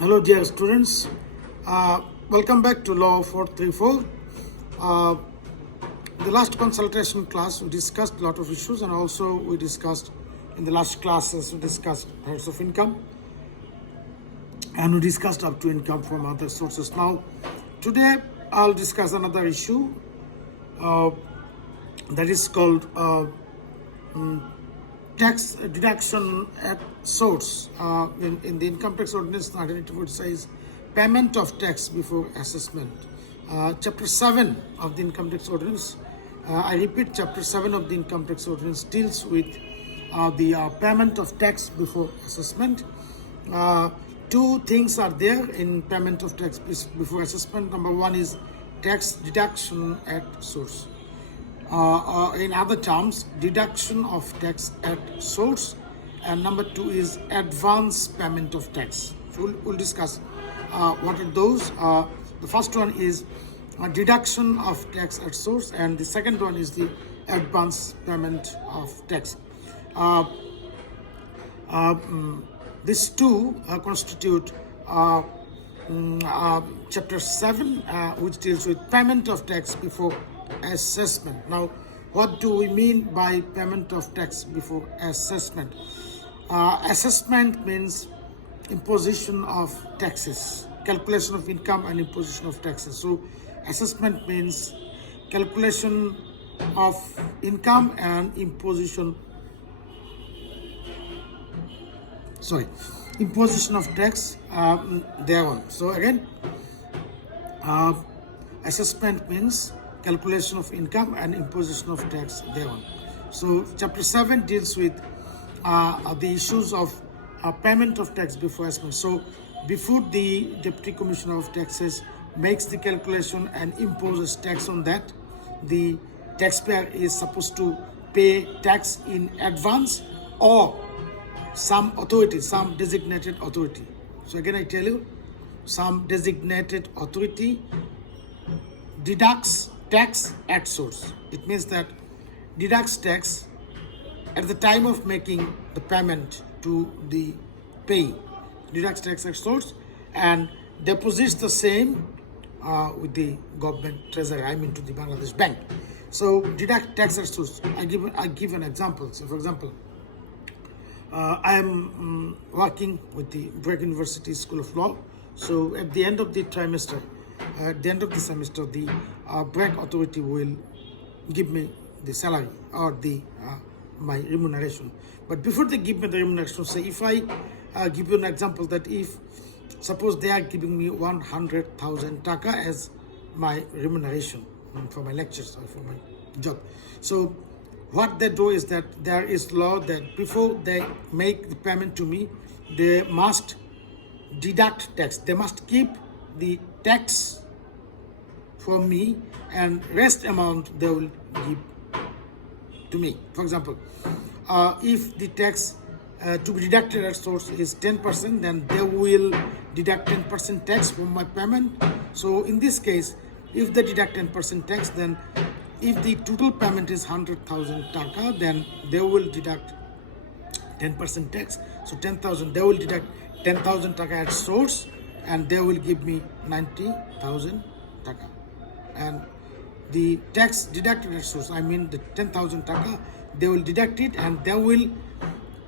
Hello, dear students. Welcome back to Law 434. Uh, the last consultation class, we discussed a lot of issues, and also we discussed in the last classes, we discussed heads of income, and we discussed up to income from other sources. Now, today I'll discuss another issue that is called tax deduction at source. In the income tax ordinance 1984 says payment of tax before assessment. Chapter 7 of the income tax ordinance, I repeat, chapter 7 of the income tax ordinance deals with the payment of tax before assessment. Two things are there in payment of tax before assessment. Number one is tax deduction at source. In other terms, deduction of tax at source, and number two is advance payment of tax. So we'll discuss what are those. The first one is deduction of tax at source, and the second one is the advance payment of tax. These two constitute chapter 7, which deals with payment of tax before assessment. Now, what do we mean by payment of tax before assessment? Assessment means imposition of taxes, calculation of income and imposition of taxes. So assessment means calculation of income and imposition of tax thereon. So again, assessment means calculation of income and imposition of tax thereon. So chapter 7 deals with the issues of payment of tax before assessment. So before the Deputy Commissioner of Taxes makes the calculation and imposes tax on that, the taxpayer is supposed to pay tax in advance, or some authority, some designated authority. So again, I tell you, some designated authority deducts tax at source. It means that deducts tax at the time of making the payment to the payee, deducts tax at source and deposits the same with the government treasury, I mean to the Bangladesh Bank. So deduct tax at source. I give an example. So for example, I am working with the BRAC University School of Law. So at the end of the trimester, at the end of the semester, the BRAC authority will give me the salary or the my remuneration. But before they give me the remuneration, say if I give you an example, that if suppose they are giving me 100,000 taka as my remuneration for my lectures or for my job. So what they do is that there is law that before they make the payment to me, they must deduct tax. They must keep the tax for me, and rest amount they will give to me. For example, if the tax to be deducted at source is 10%, then they will deduct 10% tax from my payment. So in this case, if they deduct 10% tax, then if the total payment is 100,000 taka, then they will deduct 10% tax. So 10,000, they will deduct 10,000 taka at source, and they will give me 90,000 taka. And the tax deducted at source, I mean the 10,000 taka, they will deduct it and they will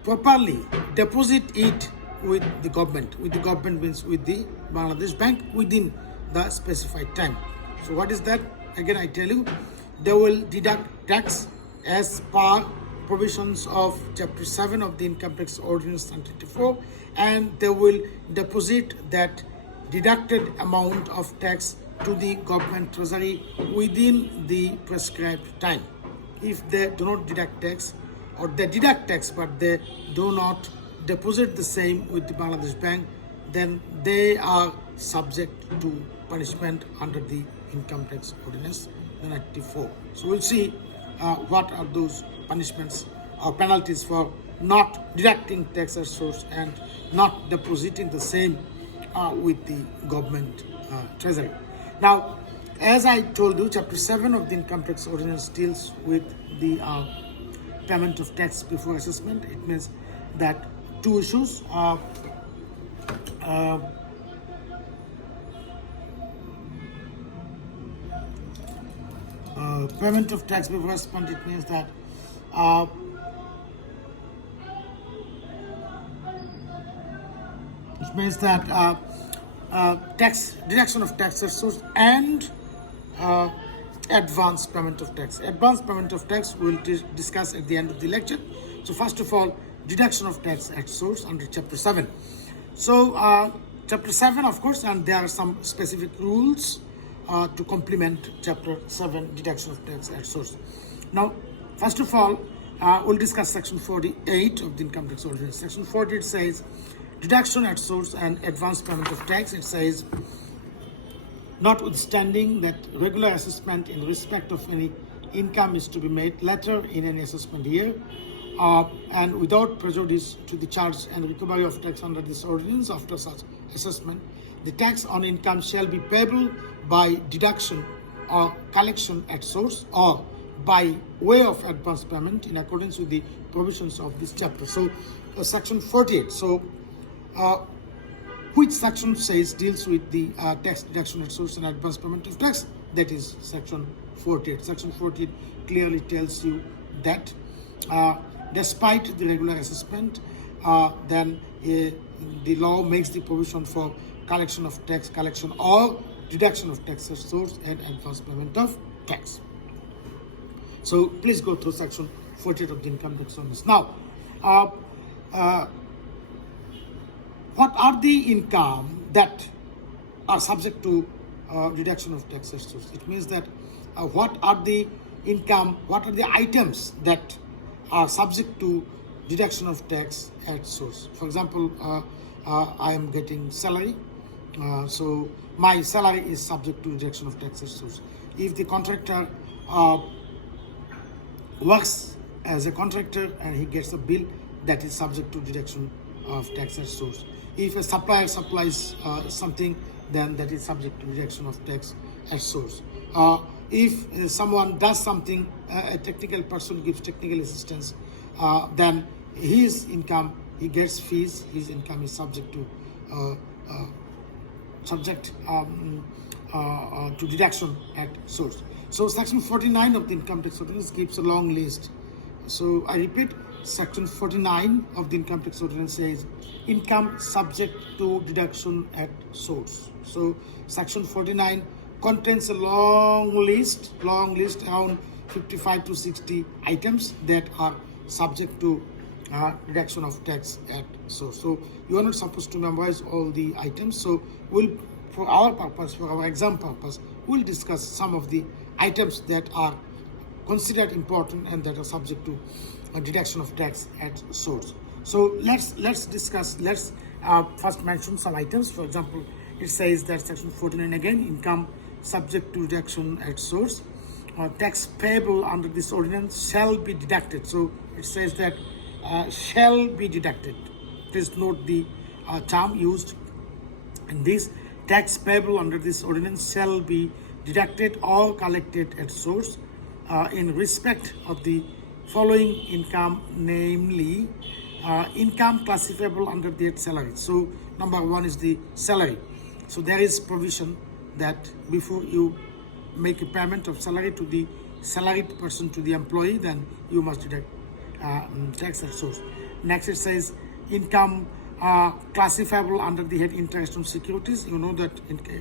properly deposit it with the government. With the government means with the Bangladesh Bank within the specified time. So what is that? Again, I tell you, they will deduct tax as per provisions of chapter 7 of the income tax ordinance 1984, and they will deposit that deducted amount of tax to the government treasury within the prescribed time. If they do not deduct tax, or they deduct tax but they do not deposit the same with the Bangladesh Bank, then they are subject to punishment under the income tax ordinance 1994. So we'll see what are those punishments or penalties for not deducting tax at source and not depositing the same with the government treasury. Now, as I told you, chapter 7 of the income tax ordinance deals with the payment of tax before assessment. It means that two issues. payment of tax before spent, it means that uh, tax deduction of tax at source and advance payment of tax. Advance payment of tax we'll discuss at the end of the lecture. So first of all, deduction of tax at source under chapter 7. So chapter 7, of course, and there are some specific rules to complement chapter 7, deduction of tax at source. Now, first of all, we'll discuss section 48 of the income tax ordinance. Section 48 says deduction at source and advance payment of tax. It says, notwithstanding that regular assessment in respect of any income is to be made later in any assessment year, and without prejudice to the charge and recovery of tax under this ordinance after such assessment, the tax on income shall be payable by deduction or collection at source or by way of advance payment in accordance with the provisions of this chapter. So, section 48. So, which section deals with the tax deduction at source and advance payment of tax? That is section 48. Section 48 clearly tells you that despite the regular assessment, then the law makes the provision for collection of tax, collection or deduction of tax at source and advance payment of tax. So please go through section 48 of the income tax ordinance. Now, what are the income that are subject to deduction of tax at source? It means that what are the income, what are the items that are subject to deduction of tax at source? For example, I am getting salary, so my salary is subject to deduction of tax at source. If the contractor works as a contractor and he gets a bill, that is subject to deduction of tax at source. If a supplier supplies something, then that is subject to deduction of tax at source. If someone does something, a technical person gives technical assistance, then his income, he gets fees, his income is subject to deduction at source. So section 49 of the income tax ordinance gives a long list. So I repeat, section 49 of the income tax ordinance says income subject to deduction at source. So section 49 contains a long list around 55 to 60 items that are subject to deduction of tax at source. So you are not supposed to memorize all the items. So we'll, for our purpose, for our exam purpose, we'll discuss some of the items that are considered important and that are subject to deduction of tax at source. So let's discuss. Let's first mention some items. For example, it says that section 49 again, income subject to deduction at source. Tax payable under this ordinance shall be deducted. So it says that shall be deducted. Please note the term used in this. Tax payable under this ordinance shall be deducted or collected at source in respect of the following income, namely income classifiable under the salary. So number one is the salary. So there is provision that before you make a payment of salary to the salaried person, to the employee, then you must deduct tax at source. Next it says income classifiable under the head interest on securities. You know that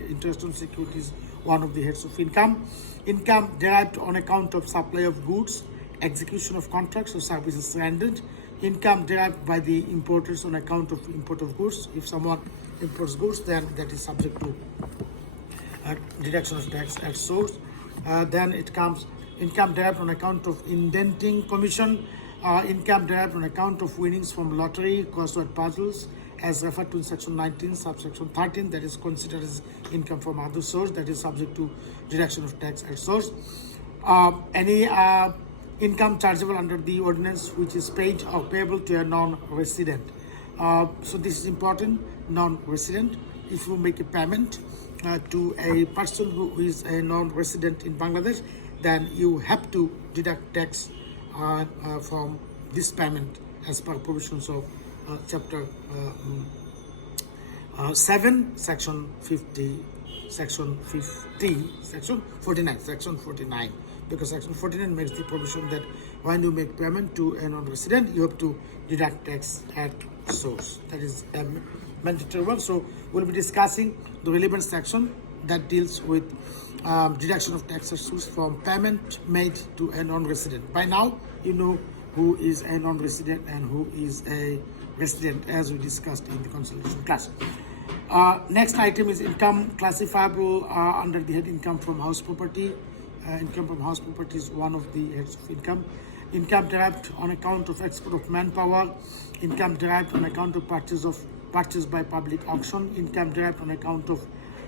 interest on securities is one of the heads of income. Income derived on account of supply of goods, execution of contracts or services rendered. Income derived by the importers on account of import of goods. If someone imports goods, then that is subject to deduction of tax at source. Then it comes income derived on account of indenting commission, income derived on account of winnings from lottery, crossword puzzles, as referred to in section 19, subsection 13, that is considered as income from other source, that is subject to deduction of tax at source. Any income chargeable under the ordinance which is paid or payable to a non-resident. So this is important, non-resident. If you make a payment to a person who is a non-resident in Bangladesh, then you have to deduct tax from this payment as per provisions of chapter 7, section 50, section 49, because Section 49 makes the provision that when you make payment to a non-resident, you have to deduct tax at source. That is a mandatory one. So we'll be discussing the relevant section that deals with deduction of tax at source from payment made to a non-resident. By now, you know who is a non-resident and who is a resident, as we discussed in the consultation class. Next item is income classifiable under the head income from house property. Income from house property is one of the heads of income. Income derived on account of export of manpower. Income derived on account of purchase by public auction. Income derived on account of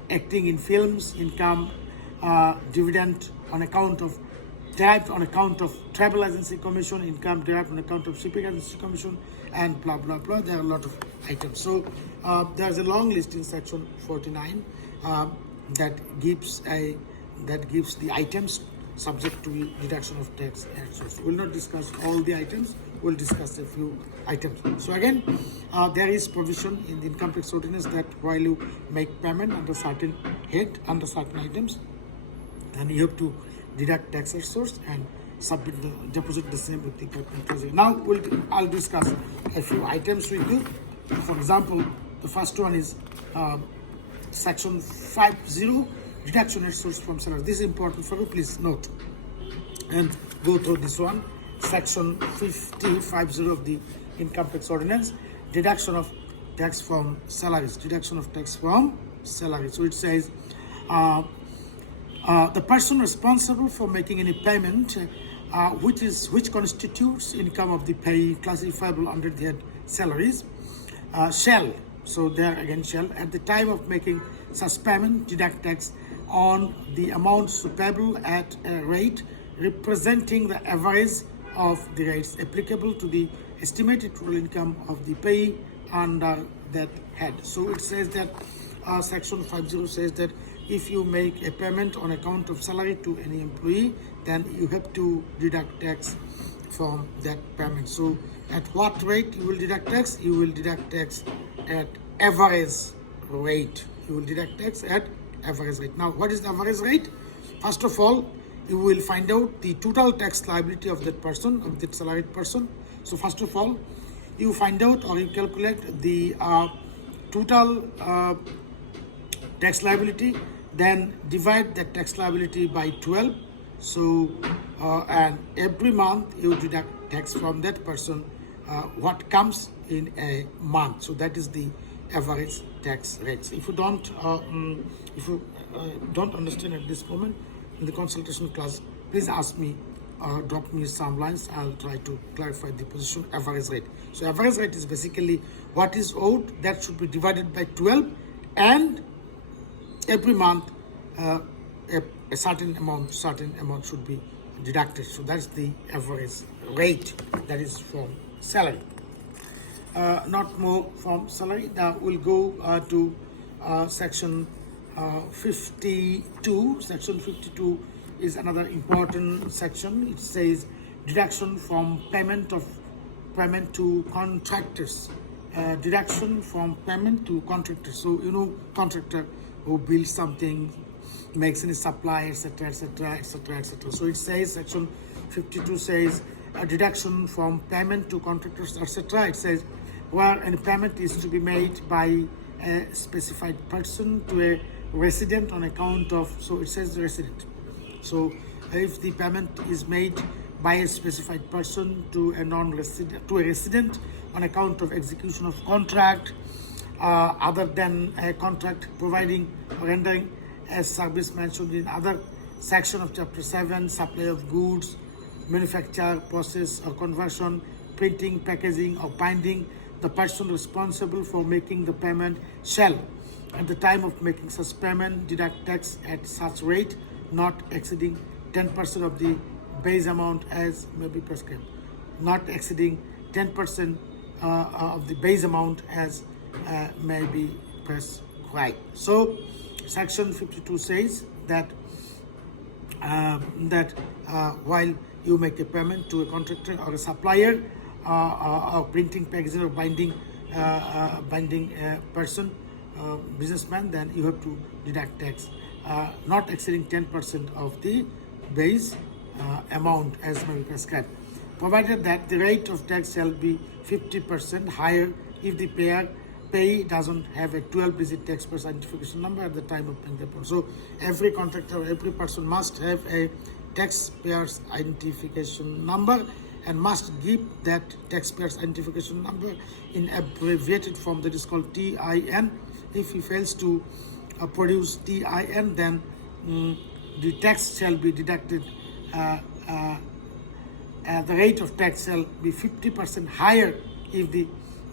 acting in films. Income dividend on account of derived on account of travel agency commission. Income derived on account of shipping agency commission, and blah blah blah. There are a lot of items. So there's a long list in section 49 that gives the items subject to deduction of tax at source. We'll not discuss all the items. We'll discuss a few items. So again, there is provision in the income tax ordinance that while you make payment under certain head, under certain items, and you have to deduct tax at source and deposit the same with the government treasury. Now I'll discuss a few items with you. For example, the first one is section 50, deduction at source from salary. This is important for you, please note and go through this one. Section 50 of the income tax ordinance, deduction of tax from salaries. Deduction of tax from salaries. So it says the person responsible for making any payment which constitutes income of the payee classifiable under the head salaries shall, so there again shall, at the time of making such payment, deduct tax on the amounts payable at a rate representing the average of the rates applicable to the estimated total income of the payee under that head. So it says that section 50 says that if you make a payment on account of salary to any employee, then you have to deduct tax from that payment. So at what rate you will deduct tax? You will deduct tax at average rate. You will deduct tax at average rate. Now, what is the average rate? First of all, you will find out the total tax liability of that person, of that salaried person. So first of all, you find out or you calculate the total tax liability, then divide that tax liability by 12. So and every month you deduct tax from that person what comes in a month. So that is the average tax rates. If you don't understand at this moment in the consultation class, please ask me, drop me some lines. I'll try to clarify the position. Average rate. So average rate is basically what is owed, that should be divided by 12, and every month a certain amount should be deducted. So that's the average rate, that is from salary. Not more from salary. Now we'll go to section 52. Section 52 is another important section. It says deduction from payment to contractors. Deduction from payment to contractors. So you know, contractor who builds something, makes any supply, etc., etc., etc., etc. So it says section 52 says a deduction from payment to contractors, etc. It says where any payment is to be made by a specified person to a resident on account of, so it says the resident. So if the payment is made by a specified person to a non-resident, to a resident on account of execution of contract other than a contract providing or rendering a service mentioned in other section of chapter 7, supply of goods, manufacture, process or conversion, printing, packaging or binding, the person responsible for making the payment shall, at the time of making such payment, deduct tax at such rate not exceeding 10% of the base amount as may be prescribed. Not exceeding 10% of the base amount as may be prescribed. So section 52 says that while you make a payment to a contractor or a supplier or printing, packaging or binding person, businessman, then you have to deduct tax not exceeding 10% of the base amount as may be prescribed, provided that the rate of tax shall be 50% higher if the payee doesn't have a 12-digit taxpayer identification number at the time of paying the payment. So every contractor, every person must have a taxpayer's identification number and must give that taxpayer's identification number in abbreviated form that is called TIN. If he fails to produce TIN, then the tax shall be deducted. The rate of tax shall be 50% higher if the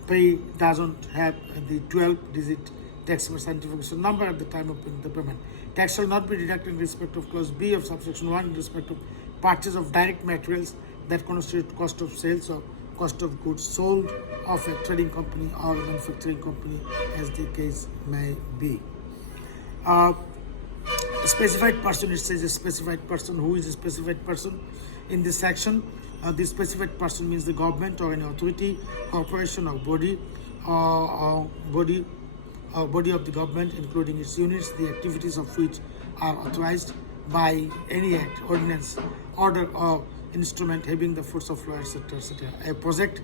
payee doesn't have the 12-digit taxpayer identification number at the time of paying the payment. Tax shall not be deducted in respect of clause B of subsection 1 in respect of purchase of direct materials that constitute cost of sales or cost of goods sold of a trading company or a manufacturing company, as the case may be. A specified person, it says a specified person. Who is a specified person in this section? The specified person means the government or any authority, corporation or body of the government, including its units, the activities of which are authorized by any act, ordinance, order or instrument having the force of law, etc., etc. A project,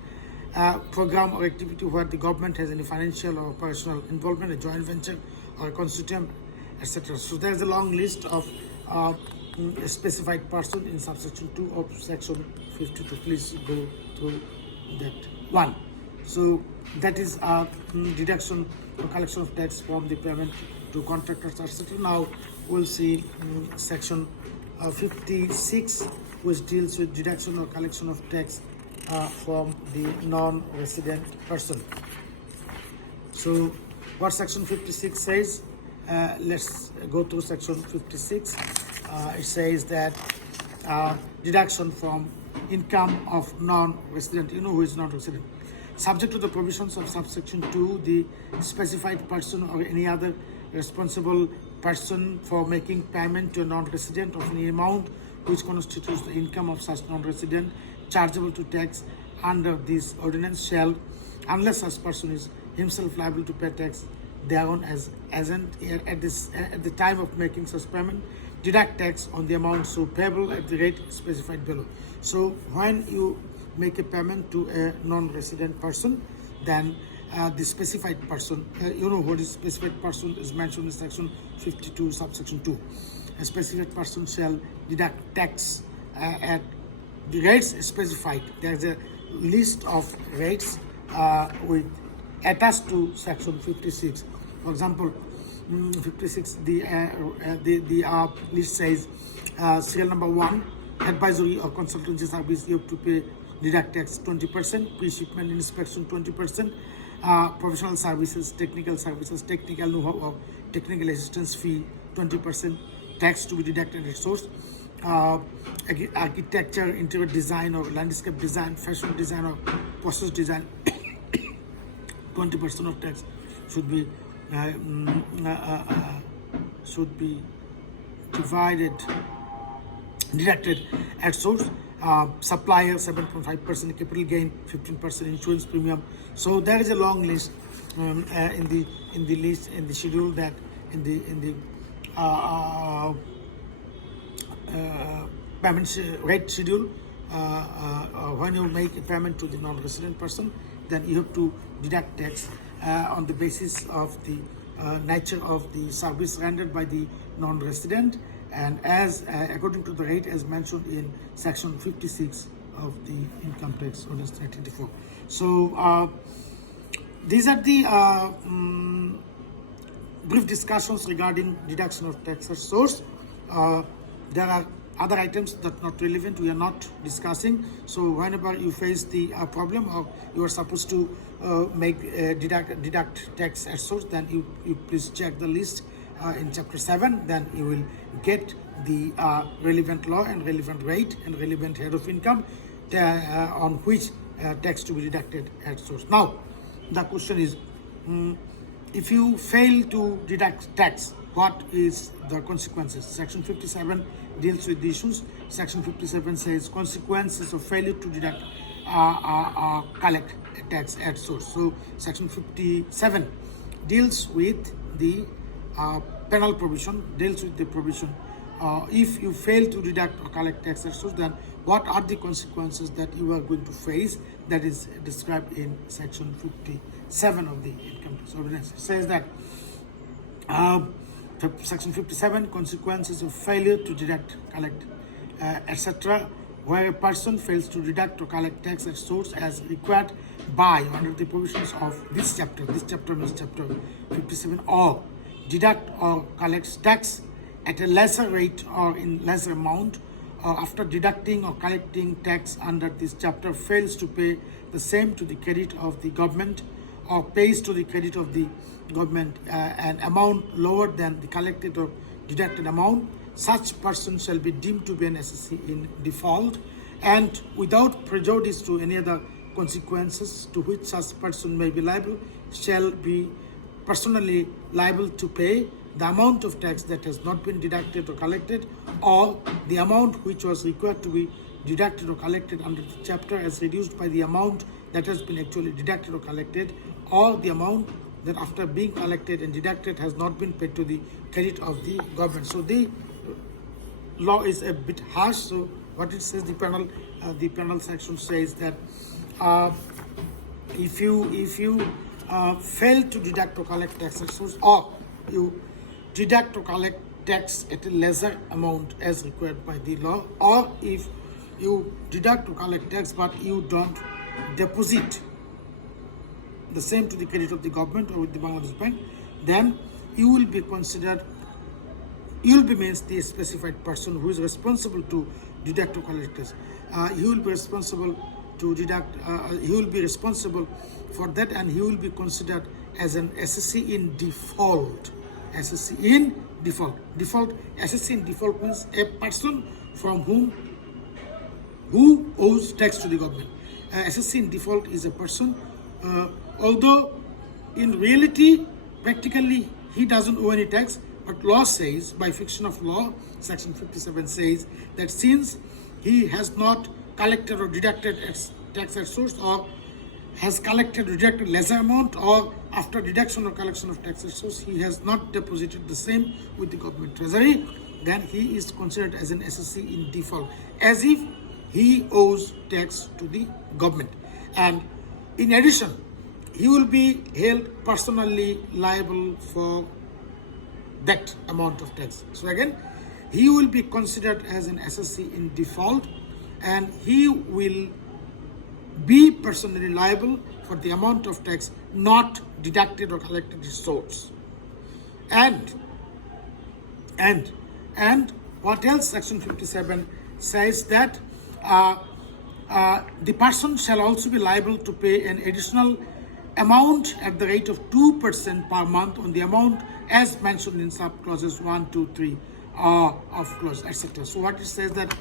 program or activity where the government has any financial or operational involvement, a joint venture or a consortium, etc. So there's a long list of a specified person in subsection 2 of section 52. Please go through that one. So that is deduction or collection of tax from the payment to contractors, etc. Now we'll see section 56, which deals with deduction or collection of tax from the non-resident person. So what section 56 says, let's go to section 56. It says that deduction from income of non-resident, who is non-resident. Subject to the provisions of subsection 2, the specified person or any other responsible person for making payment to a non-resident of any amount which constitutes the income of such non-resident chargeable to tax under this ordinance shall, unless such person is himself liable to pay tax thereon as at the time of making such payment, deduct tax on the amount so payable at the rate specified below. So when you make a payment to a non-resident person, then the specified person, what is specified person is mentioned in section 52 subsection 2. A specified person shall deduct tax at the rates specified. There is a list of rates with attached to section 56. For example, 56, the list says serial number 1, advisory or consultancy service, you have to pay deduct tax 20%, pre-shipment inspection 20%, professional services, technical know-how or technical assistance fee 20%, tax to be deducted at source, architecture, interior design or landscape design, fashion design or process design, 20% of tax should be deducted at source. Supplier 7.5%, capital gain 15%, insurance premium. So there is a long list in the list in the schedule that in the payment rate schedule. When you make a payment to the non-resident person, then you have to deduct tax on the basis of the nature of the service rendered by the non-resident, and as according to the rate as mentioned in section 56 of the income tax ordinance 1984. So these are the brief discussions regarding deduction of tax at source. There are other items that are not relevant, we are not discussing. So whenever you face the problem or you are supposed to deduct tax at source, then you please check the list in chapter 7, then you will get the relevant law and relevant rate and relevant head of income on which tax to be deducted at source. Now the question is, if you fail to deduct tax, what is the consequences? Section 57 deals with the issues. Section 57 says consequences of failure to deduct collect tax at source. So section 57 deals with the penal provision, deals with the provision if you fail to deduct or collect tax at source, then what are the consequences that you are going to face? That is described in section 57 of the income tax ordinance. It says that section 57, consequences of failure to deduct, collect, etc. Where a person fails to deduct or collect tax at source as required by under the provisions of this chapter means chapter 57, or deduct or collects tax at a lesser rate or in lesser amount, or after deducting or collecting tax under this chapter fails to pay the same to the credit of the government, or pays to the credit of the government an amount lower than the collected or deducted amount, such person shall be deemed to be an SSC in default, and without prejudice to any other consequences to which such person may be liable, shall be personally liable to pay the amount of tax that has not been deducted or collected, or the amount which was required to be deducted or collected under the chapter as reduced by the amount that has been actually deducted or collected, or the amount that after being collected and deducted has not been paid to the credit of the government. So the law is a bit harsh. So what it says, the penal section says that if you fail to deduct or collect tax at source, or you deduct or collect tax at a lesser amount as required by the law, or if you deduct or collect tax but you don't deposit the same to the credit of the government or with the Bangladesh Bank, then you will be considered, you will be means the specified person who is responsible to deduct or collect tax. He will be responsible to deduct, he will be responsible for that, and he will be considered as an SSC in default. SSC in default. SSC in default means a person from who owes tax to the government. SSC in default is a person, although in reality, practically, he doesn't owe any tax, but law says, by fiction of law, section 57 says that since he has not collected or deducted tax at source, or has collected or deducted lesser amount, or after deduction or collection of tax at source, he has not deposited the same with the government treasury, then he is considered as an SSC in default, as if he owes tax to the government. And in addition, he will be held personally liable for that amount of tax. So again, he will be considered as an SSC in default, and he will be personally liable for the amount of tax not deducted or collected at source. And what else? Section 57 says that the person shall also be liable to pay an additional amount at the rate of 2% per month on the amount as mentioned in sub clauses 1, 2, 3 of clause, etc. So what it says that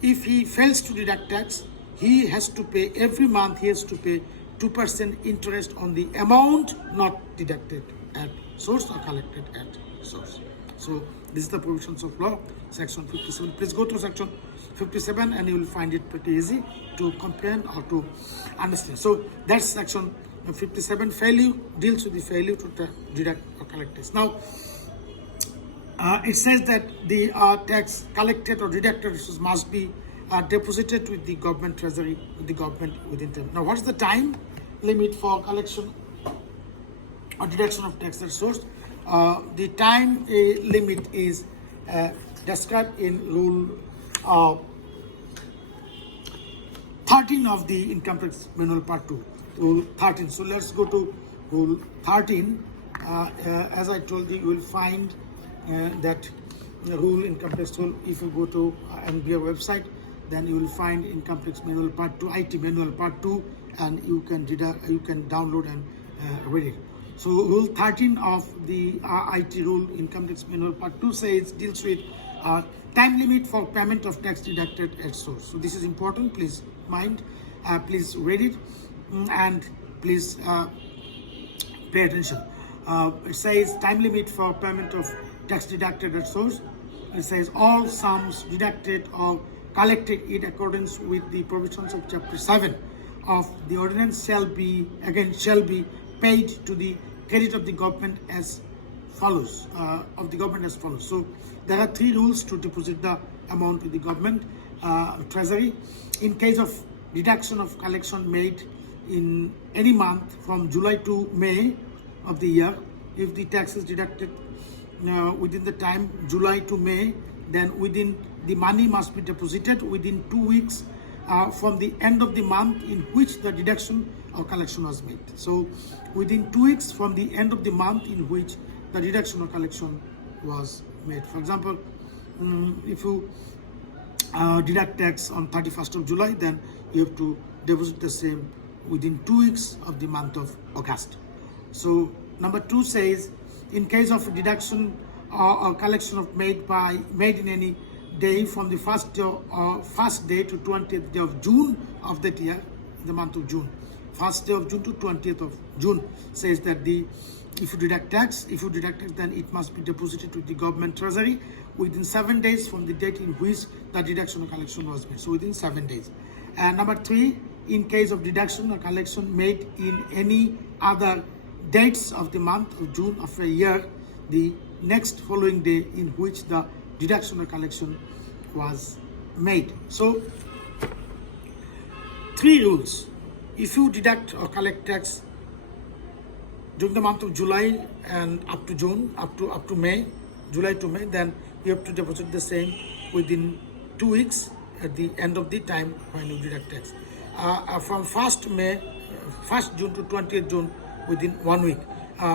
if he fails to deduct tax, he has to pay every month, he has to pay 2% interest on the amount not deducted at source or collected at source. So this is the provisions of law, section 57. Please go to section 57 and you will find it pretty easy to comprehend or to understand. So that's section 57. Failure deals with the failure to deduct or collect tax. Now, it says that the tax collected or deducted must be deposited with the government treasury, with the government within time. Now, what is the time limit for collection or deduction of tax at source? The time limit is described in Rule 13 of the Income Tax Manual Part 2. Rule 13. So let's go to Rule 13. As I told you will find that rule, income tax rule. If you go to NBR website, then you will find Income Tax Manual Part 2, IT Manual Part 2, and you can download and read it. So Rule 13 of the IT rule, Income Tax Manual Part 2 deals with time limit for payment of tax deducted at source. So this is important. Please mind. Please read it and please pay attention. It says time limit for payment of tax deducted at source. It says all sums deducted or collected in accordance with the provisions of Chapter 7 of the ordinance shall be paid to the credit of the government as follows, of the government as follows. So there are 3 rules to deposit the amount with the government treasury. In case of deduction of collection made in any month from July to May of the year, if the tax is deducted within the time July to May, then the money must be deposited within 2 weeks from the end of the month in which the deduction or collection was made. So within 2 weeks from the end of the month in which the deduction or collection was made. For example, if you deduct tax on 31st of July, then you have to deposit the same within 2 weeks of the month of August. So number 2 says, in case of deduction or collection of made in any day from the first day to 20th day of June of that year, the month of June, first day of June to 20th of June, says that if you deduct tax, then it must be deposited to the government treasury within 7 days from the date in which the deduction or collection was made. So within 7 days. And number 3, in case of deduction or collection made in any other dates of the month of June of a year, the next following day in which the deduction or collection was made. So 3 rules. If you deduct or collect tax during the month of July and up to June, up to May, July to May, then you have to deposit the same within 2 weeks at the end of the time when you deduct tax. From 1st June to 20th June, within 1 week.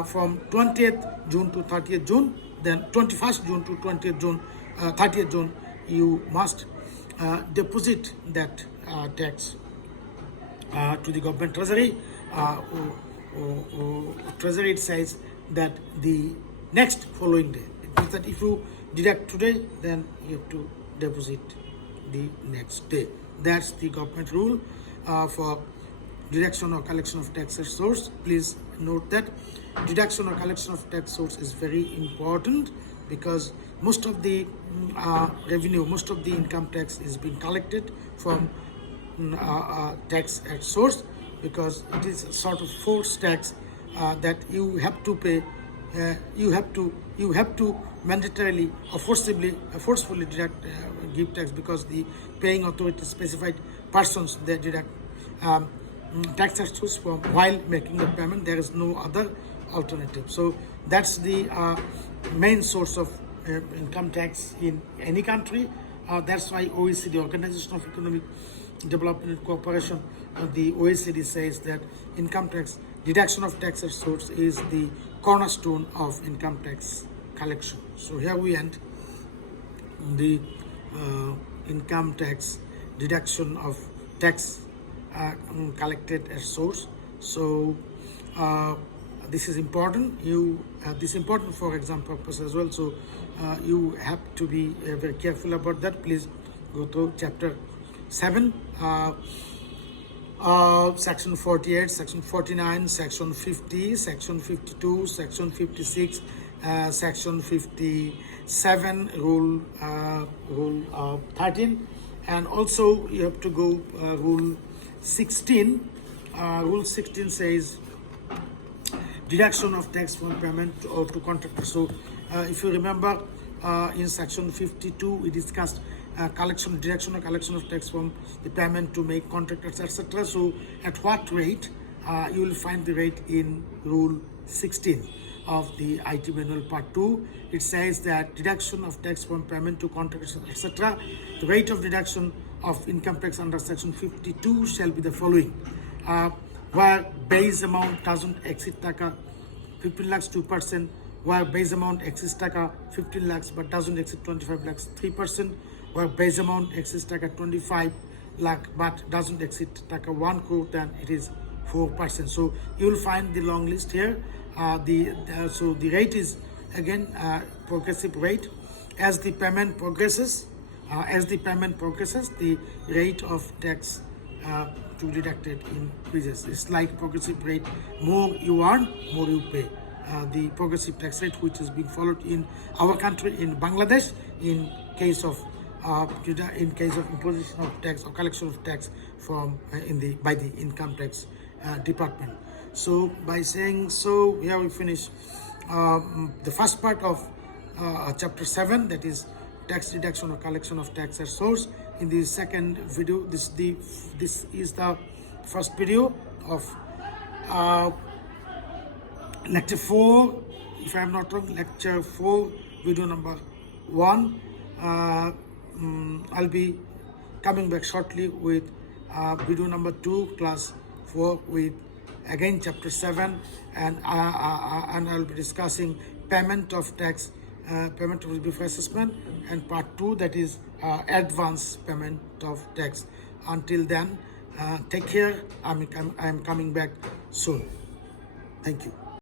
From 20th June to 30th June, then 21st June to 20th June, 30th June, you must deposit that tax to the government treasury. Treasury, it says that the next following day. It means that if you deduct today, then you have to deposit the next day. That's the government rule for deduction or collection of tax at source. Please note that deduction or collection of tax source is very important, because most of the revenue, most of the income tax is being collected from tax at source, because it is a sort of forced tax that you have to pay. You have to mandatorily or forcefully deduct, give tax, because the paying authority specified persons they deduct tax at source from while making the payment. There is no other alternative. So that's the main source of income tax in any country. That's why OECD, Organization of Economic Development and Cooperation, the OECD says that income tax, deduction of tax at source is the cornerstone of income tax collection. So here we end the income tax deduction of tax collected at source. So this is important. This is important for exam purpose as well. So you have to be very careful about that. Please go to chapter 7, section 48, section 49, section 50, section 52, section 56, section 57, rule 13, and also you have to go rule 16. Rule 16 says deduction of tax from payment to contractors. So if you remember, in section 52 we discussed deduction or collection of tax from the payment to make contractors, etc. So at what rate? You will find the rate in rule 16 of the IT manual part 2. It says that deduction of tax from payment to contractors, etc. The rate of deduction of income tax under section 52 shall be the following: where base amount doesn't exceed taka 15 lakhs 2%, where base amount exceeds taka 15 lakhs but doesn't exceed 25 lakhs 3%, where base amount exceeds taka 25 lakh but doesn't exceed taka 1 crore, then it is 4%. So you will find the long list here. So the rate is again progressive rate. As the payment progresses, the rate of tax to be deducted increases. It's like progressive rate. More you earn, more you pay. The progressive tax rate, which is being followed in our country, in Bangladesh, in case of imposition of tax or collection of tax from by the income tax department. So by saying so, here we finish the first part of chapter 7, that is tax deduction or collection of tax at source. In the second video, this is the first video of lecture 4, if I am not wrong, lecture 4, video number 1. I'll be coming back shortly with video number 2, class 4, with again chapter 7, and I'll be discussing payment of tax, payment of before assessment, and part 2, that is advance payment of tax. Until then, take care. I'm coming back soon. Thank you.